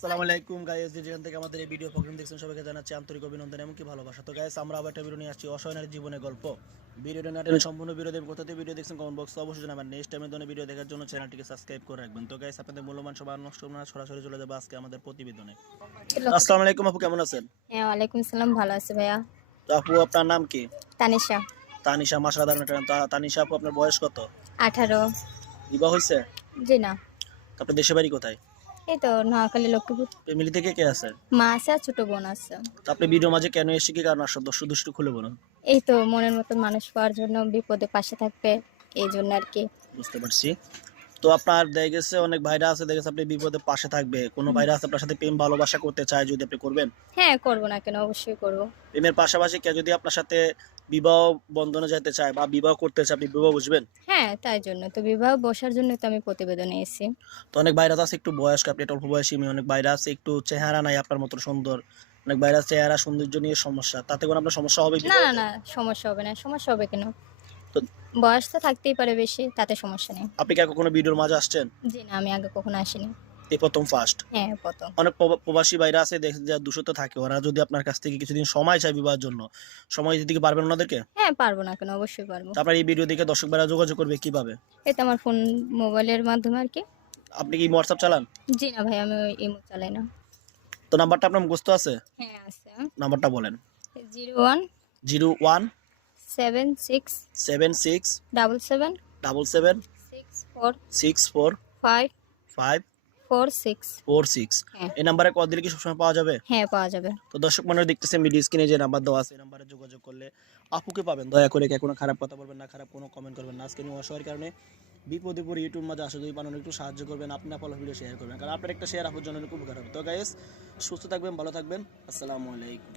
আসসালামু আলাইকুম গাইস, যেখান থেকে আমাদের এই ভিডিও প্রোগ্রাম দেখছেন সবাইকে জানাচ্ছি আন্তরিক অভিনন্দন এবং কি ভালোবাসা। তো গাইস, আমরা আবার একটা ভিডিও নিয়ে আসছি অসহায় জীবনের গল্প। ভিডিওটা না টেনে সম্পূর্ণ ভিডিও দেখবেন। কোথাতে ভিডিও দেখছেন কমেন্ট বক্সে অবশ্যই জানাবেন। নেক্সট টাইমে ধরনের ভিডিও দেখার জন্য চ্যানেলটিকে সাবস্ক্রাইব করে রাখবেন। তো গাইস, আপনাদের মূল্যবান সময় নষ্ট না সরাসরি চলে যাবে আজকে আমাদের প্রতিবেদনে। আসসালামু আলাইকুম আপু, কেমন আছেন? হ্যাঁ, ওয়ালাইকুম সালাম, ভালো আছি ভাইয়া। তো আপু, আপনার নাম কি? তানিশা। তানিশা, মাশাআল্লাহ। তানিশা আপু, আপনার বয়স কত? 18। বিবাহ হয়েছে? জি না। তো আপনার দেশের বাড়ি কোথায়? এই তো নোয়াখালী লক্ষ্মীপুর। ফ্যামিলি থেকে কে আছে? মা আছে আর ছোট বোন আছে। তো আপনি ভিডিও মাঝে কেন এসে, কি কারণ আসলে দর্শক দুষ্টু খুলে বলুন। এই তো মনের মতন মানুষ পাওয়ার জন্য, বিপদে পাশে থাকবে এই জন্য আর কি। বুঝতে পারছি। তো আপনার দেখা গেছে অনেক ভাইরা আছে, দেখা গেছে আপনি বিপদে পাশে থাকবে, কোনো ভাইরা আছে আপনার সাথে প্রেম ভালোবাসা করতে চায়, যদি আপনি করবেন? হ্যাঁ, করবো না কেন, অবশ্যই করবো। প্রেমের পাশাপাশি কেউ যদি আপনার সাথে বিবাহ বন্ধনে যেতে চায় বা বিবাহ করতে চায়, আপনি বিবাহ বুঝবেন? হ্যাঁ, তাই জন্য তো বিবাহ বসার জন্য তো আমি প্রতিবেদনে এসেছি। তো অনেক ভাইরা আছে একটু বয়স্ক, আপনি একটা অল্প বয়সী মেয়ে, অনেক ভাইরা আছে একটু চেহারা নাই আপনার মতো সুন্দর, অনেক ভাইরা চেহারা সৌন্দর্য নিয়ে সমস্যা, তাতে কোনো আপনার সমস্যা হবে কি? না না না, সমস্যা হবে না। সমস্যা হবে কেন? তো বয়স তো থাকতেই পারে বেশি, তাতে সমস্যা নেই। আপনি কি কখনো ভিডিওর মাঝে আসছেন? জি না, আমি আগে কখনো আসিনি। এই প্রথম ফার্স্ট? হ্যাঁ, প্রথম। অনেক প্রবাসী ভাইরা আছে দেখে যা দূষিত থাকে, ওরা যদি আপনার কাছ থেকে কিছুদিন সময় চায় বিবাহের জন্য, সময় দিতে কি পারবেন ওনাদেরকে? হ্যাঁ, পারবো না কেন, অবশ্যই পারবো। তো আপনার এই ভিডিও দেখে দর্শক ভাইরা যোগাযোগ করবে কিভাবে? এই তো আমার ফোন, মোবাইলের মাধ্যমে আর কি। আপনি কি হোয়াটসঅ্যাপ চালান? জি না ভাই, আমি ওই ইমো চালাই না। তো নাম্বারটা আপনার মুখস্থ আছে? হ্যাঁ, আছে। নাম্বারটা বলেন। 01 01 76 76 77 77 64 64 5 5 46। 46। হ্যাঁ। এই নাম্বারে কল দিলে কি সবসময় পাওয়া যাবে? হ্যাঁ, পাওয়া যাবে। তো দর্শক মনে দেখতেছেন ভিডিও স্ক্রিনে যে নাম্বার দেওয়া আছে, এই নাম্বারে যোগাযোগ করলে আপুকে পাবেন। দয়া করে কেউ কোনো খারাপ কথা বলবেন না, খারাপ কোনো কমেন্ট করবেন না। আজকে নিয়ে অসহায়ের কারণে বিপদে পড়ে ইউটিউব মাঝে আসে, যদি পারেন একটু সাহায্য করবেন, আপনি আপনার ভিডিও শেয়ার করবেন, কারণ আপনার একটা শেয়ার আপনার জন্য খুব উপকার হবে। তো গাইস, সুস্থ থাকবেন, ভালো থাকবেন। আসসালামু আলাইকুম।